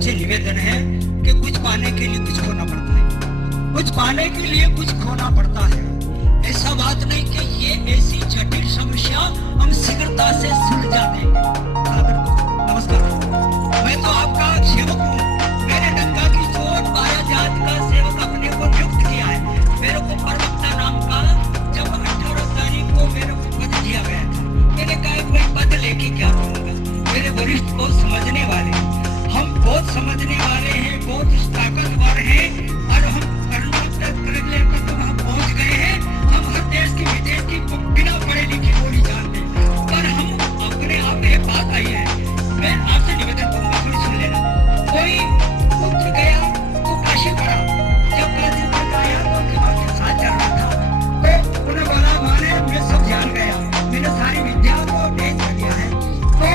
आपसे निवेदन है कि कुछ पाने के लिए कुछ खोना पड़ता है, कुछ पाने के लिए कुछ खोना पड़ता है। ऐसा बात नहीं कि ये ऐसी जटिल समस्या हम शीघ्रता से सुलझा देंगे। नमस्कार, मैं तो आपका सेवक हूँ। मेरे डंका की चोट 12 जात का सेवक अपने को नियुक्त किया है। मेरे को प्रवक्ता नाम का जब 18 तारीख को मेरे को पद दिया गया था, मैंने कहा मैं पद लेके क्या करूँगा। मेरे वरिष्ठ बहुत समझने वाले हैं, हम बहुत समझने वाले हैं, बहुत ताकतवर हैं और हम कर्नाटक तक वहाँ पहुँच गए हैं। हम हर देश की विदेश की बिना पढ़े लिखे बोली जानते हैं, पर हम अपने आप ये बात आई है। मैं आपसे निवेदन करूंगा, थोड़ी सुन लेना। कोई पुत्र गया तो काशी पड़ा, जब काशी तक आया तो के साथ चल रहा था, तो उन्हें बोला माने मैं सब जान गया, मैंने सारी विद्या को बेच दिया है। तो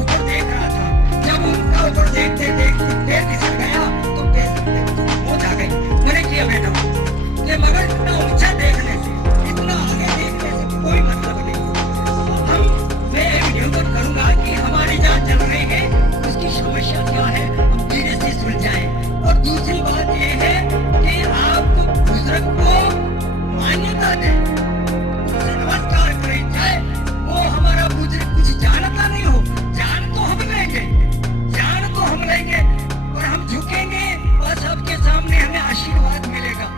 ऊपर देख रहा था, जब उनका ऊपर देखते देखते पैर फिसल गया तो पैर पहुंच आ गई। मैंने किया बेटा कि मगर इतना ऊंचा देखने से, इतना आगे देखने से कोई मतलब नहीं। मैं एक निवेदन करूंगा कि हमारी जहाँ चल रही है उसकी समस्या क्या है, हम धीरे से सुलझाएं। और दूसरी बात ये है कि आप बुजुर्ग को मान्यता दें, उसे नमस्कार करें, चाहे वो हमारा बुजुर्ग कुछ जानता नहीं हो। जान तो हम लेंगे, जान तो हम लेंगे और हम झुकेंगे, बस आपके सामने हमें आशीर्वाद मिलेगा।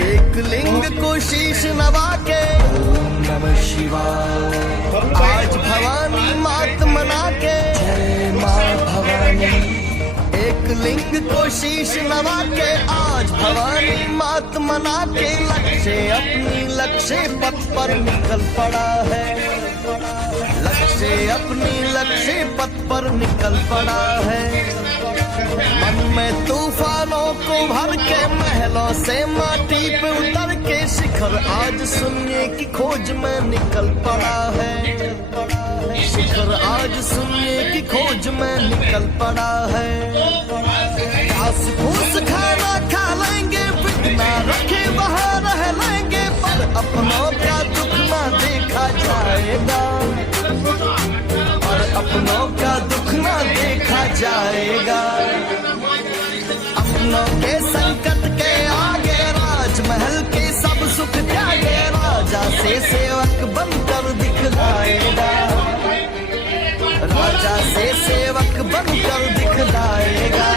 एक लिंग को शीश नवा के ओम नमः शिवाय, आज भवानी मात मना के जय मां भवानी। एक लिंग को शीश नवा के आज भवानी मात मना के लक्ष्य अपनी लक्ष्य पथ पर निकल पड़ा है। लक्ष्य अपनी लक्ष्य पथ पर निकल पड़ा है। मन में तूफानों को भर के महलों से माटी पे उतर के शिखर आज शून्य की खोज में निकल पड़ा है। शिखर आज शून्य की खोज में निकल पड़ा है। घास फूस खाना खा लेंगे, बिना रखे वहाँ रह लेंगे, पर अपनों का दुख ना देखा जाएगा, और अपनों का दुख ना देखा जाएगा। अपनों के संकट के आगे राजमहल के सब सुख त्यागे, राजा से सेवक बनकर दिखलाएगा, राजा से सेवक बनकर दिखलाएगा,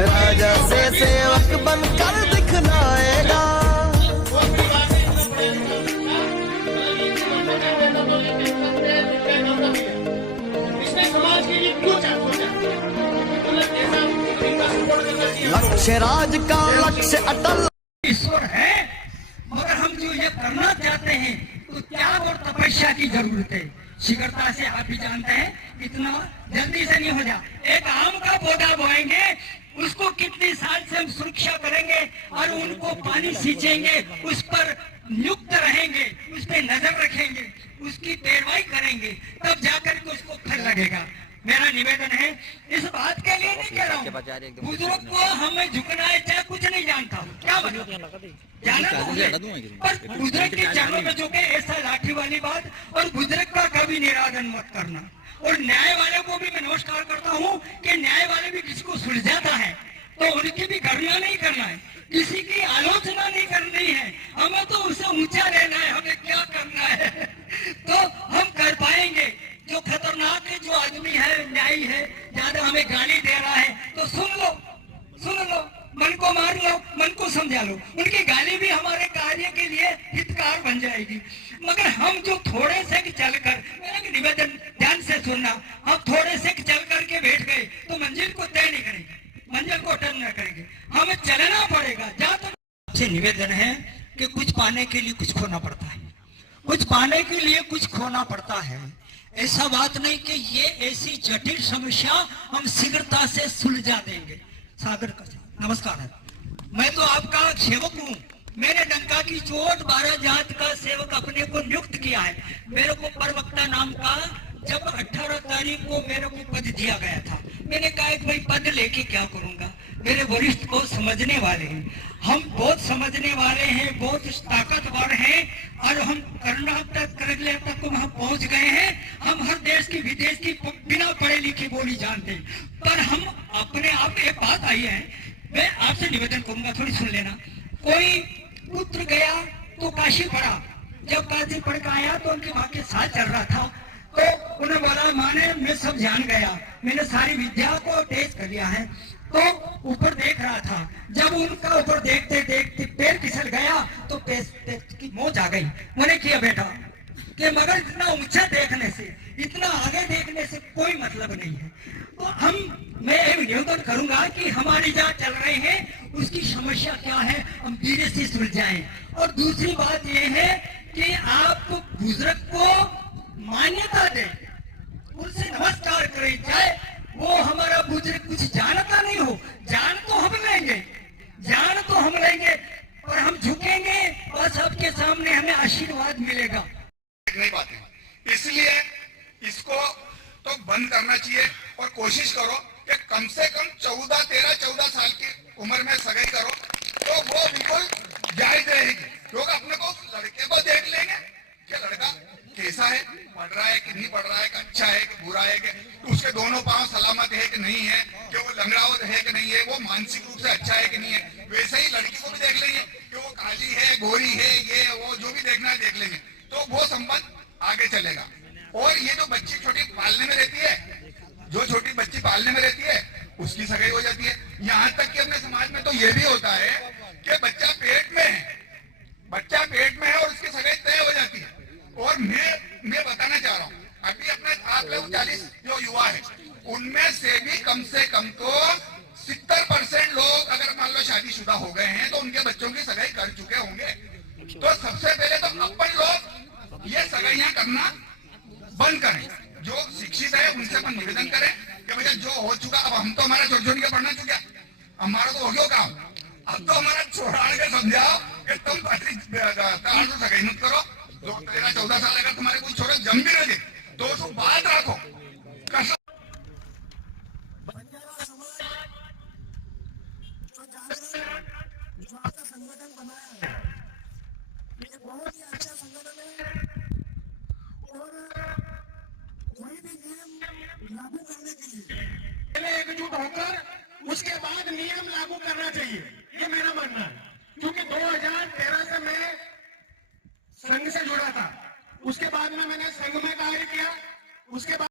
राजा से सेवक बनकर दिखलाएगा। लक्ष्य राज का लक्ष्य अटल ईश्वर है, मगर हम जो ये करना चाहते हैं तो त्याग और तपस्या की जरूरत है। शीघ्रता से आप भी जानते हैं, इतना जल्दी से नहीं हो जा। एक आम का पौधा बोएंगे, उसको कितने साल से हम सुरक्षा करेंगे और उनको पानी सींचेंगे, उस पर नियुक्त रहेंगे, उस पर नजर रखेंगे, उसकी पैरवाई करेंगे, तब जाकर के उसको फल लगेगा। मेरा निवेदन है, इस बात के लिए नहीं कह रहा हूँ, बुजुर्ग को हमें झुकना है, चाहे कुछ नहीं जानता हूँ, क्या मतलब जाना पर बुजुर्ग के चरणों में झुके, ऐसा लाठी वाली बात। और बुजुर्ग का कभी निरादन मत करना। और न्याय वाले को भी मैं नमस्कार करता हूँ कि न्याय वाले भी किसी को सुलझाता है तो उनकी भी गणना नहीं करना है, किसी की आलोचना नहीं करनी है, हमें तो उसे ऊंचा लेना है, हमें क्या करना है तो हम कर पाएंगे। जो खतरनाक है, जो आदमी है, न्यायी है, ज्यादा हमें गाली दे रहा है तो सुन लो, मन को मार लो, मन को समझा लो। उनकी गाली भी हमारे कार्य के लिए हितकार बन जाएगी। मगर हम जो थोड़े से चलकर, मेरा निवेदन ध्यान से सुनना, हम थोड़े से चल करके बैठ गए तो मंजिल को तय नहीं करेंगे, मंजिल को अटैन न करेंगे, हमें चलना पड़ेगा। जहाँ तक आपसे निवेदन है कि कुछ पाने के लिए कुछ खोना पड़ता है, कुछ पाने के लिए कुछ खोना पड़ता है। ऐसा बात नहीं कि ये ऐसी जटिल समस्या हम शीघ्रता से सुलझा देंगे। सागर का नमस्कार है, मैं तो आपका सेवक हूँ। मैंने डंका की चोट 12 जात का सेवक अपने को नियुक्त किया है। मेरे को प्रवक्ता नाम का जब 18 तारीख को मेरे को पद दिया गया था, मैंने कहा भाई पद लेके क्या करूंगा। मेरे वरिष्ठ बहुत समझने वाले हैं, हम बहुत समझने वाले हैं, बहुत ताकतवर हैं और हम कर्नाटक तक वहाँ पहुंच गए हैं। हम हर देश की विदेश की बिना पढ़े लिखे वो नहीं जानते। पर हम अपने आप, एक बात आई है, मैं आपसे निवेदन करूंगा, थोड़ी सुन लेना। कोई पुत्र गया तो काशी पढ़ा, जब काशी पढ़ कर आया तो उनकी माँ के साथ चल रहा था, तो उन्हें बोला, माँ ने मैं सब जान गया, मैंने सारी विद्या को टेस्ट कर लिया है। तो ऊपर देख रहा था, जब उनका ऊपर देखते देखते पैर फिसल गया तो पैर की मौज आ गई। मैंने किया बेटा कि मगर इतना ऊंचा देखने से, इतना आगे देखने से कोई मतलब नहीं है। तो मैं निवेदन करूंगा कि हमारी जहाँ चल रहे हैं उसकी समस्या क्या है, हम धीरे से सुलझाएं। और दूसरी बात यह है कि आप बुजुर्ग को मान्यता दें, उनसे नमस्कार करें, चाहे वो हमारा बुजुर्ग कुछ जानता नहीं हो, जान तो हम लेंगे, और हम झुकेंगे, बस आपके सामने हमें आशीर्वाद मिलेगा। नहीं पाते, इसलिए इसको तो बंद करना चाहिए और कोशिश करो कि कम से कम 14 साल की उम्र में सगाई करो, तो वो बिल्कुल जायज रहेगी। लोग अपने को लड़के को देख लेंगे कि लड़का कैसा है, पढ़ रहा है कि नहीं पढ़ रहा है, कि अच्छा है कि बुरा है, कि उसके दोनों पांव सलामत है कि नहीं है, कि वो लंगड़ावत है कि नहीं है, वो मानसिक रूप से अच्छा है कि नहीं है। वैसे ही लड़की को भी देख लेंगे कि वो काली है, गोरी है, ये वो जो भी देखना है देख लेंगे, तो वो संबंध आगे चलेगा। और ये जो बच्ची छोटी पालने में रहती है, जो छोटी बच्ची पालने में रहती है, उसकी सगाई हो जाती है। यहाँ तक कि अपने समाज में तो ये भी होता है कि बच्चा पेट में है और उसकी सगाई तय हो जाती है। और मैं बताना चाह रहा हूँ, अभी अपने आप लोग 40 जो युवा है, उनमें से भी कम से कम तो 70% लोग अगर मान लो शादीशुदा हो गए हैं तो उनके बच्चों की सगाई कर चुके होंगे। तो सबसे पहले तो अपन लोग ये सगाइयां करना बंद करें। जो शिक्षित है उनसे अपन निवेदन करें कि भैया जो हो चुका, अब हम तो हमारा छोटी का पढ़ना चुका, हमारा तो हो गया काम, अब तो हमारा छोड़ा के समझाओ कि तुम सगाई मत करो। 13-14 साल अगर तुम्हारे कोई छोरा जम भी रहे तो उसको बात रखो। जो आपका संगठन बनाया है, ये बहुत ही अच्छा संगठन है, और कोई भी नियम लागू करने के लिए पहले एकजुट होकर उसके बाद नियम लागू करना चाहिए, ये मेरा मानना है। क्योंकि 2013 से मैं संघ से जुड़ा था, उसके बाद में मैंने संघ में कार्य किया, उसके बाद